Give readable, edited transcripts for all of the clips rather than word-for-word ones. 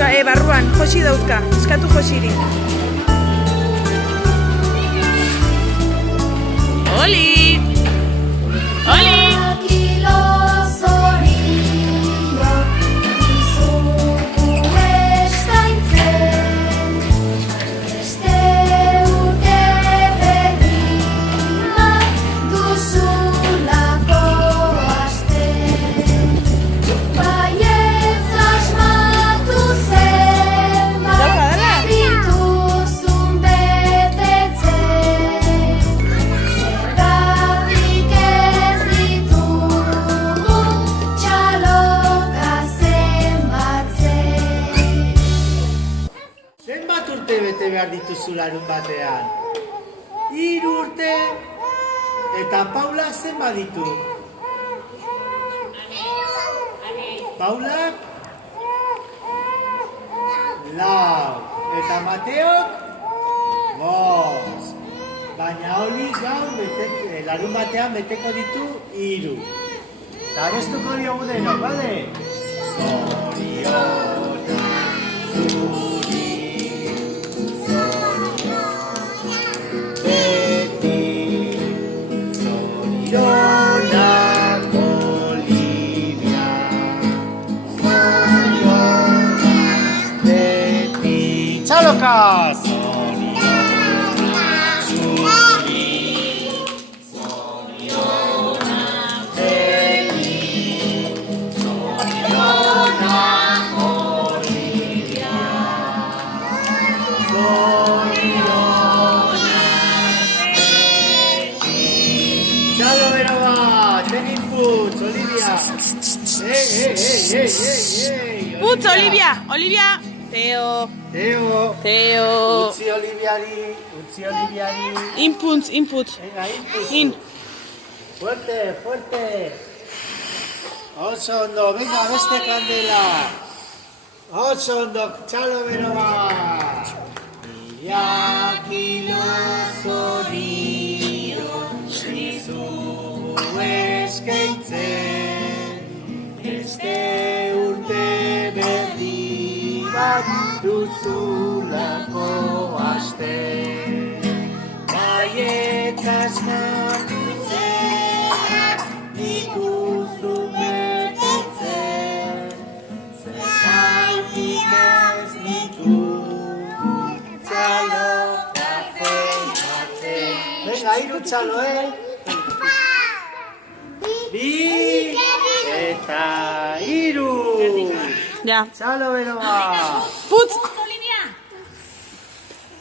Barruan, Josi dauzka, eskatu Josiri. Oli! Oli! Bete behar dituzu larun batean. 3 urte eta Paula zenbat ditu? Paulak 4 eta Mateok 5. Baina Oli gaur larun batean beteko ditu 3. Eta abestuko diogu denok, bale? Txalokas! Txalo bero bat, tenin putz, Olivia! Putz, Olivia! Olivia! Teo! Utzi Oliviari! Inpuntz! Venga, inpuntz! Fuerte! Oso ondo, venga, beste kandela! Oso ondo, txalo bero bat! 1.000 kilo zorion dizugu eskeitzen, beste urte berri bat duzulako aste. Baietz asmatu zen, dituzu betetzen, zergatik ez ditu txalo kafeinatzen. Venga, 3 txalo, Bi eta 3. Ja. Txalo bero bat. Putz!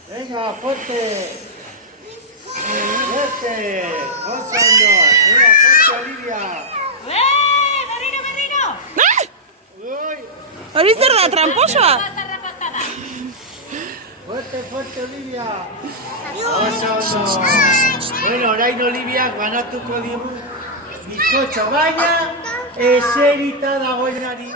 Venga, fuerte. Oso ondo. Venga, fuerte, Olivia. Berriro! Uy. Hori zer da, tramposoa? Fuerte, Olivia. Oso ondo. Bueno, orain Oliviak banatuko digu bizkotxo, baina eserita dagoenari.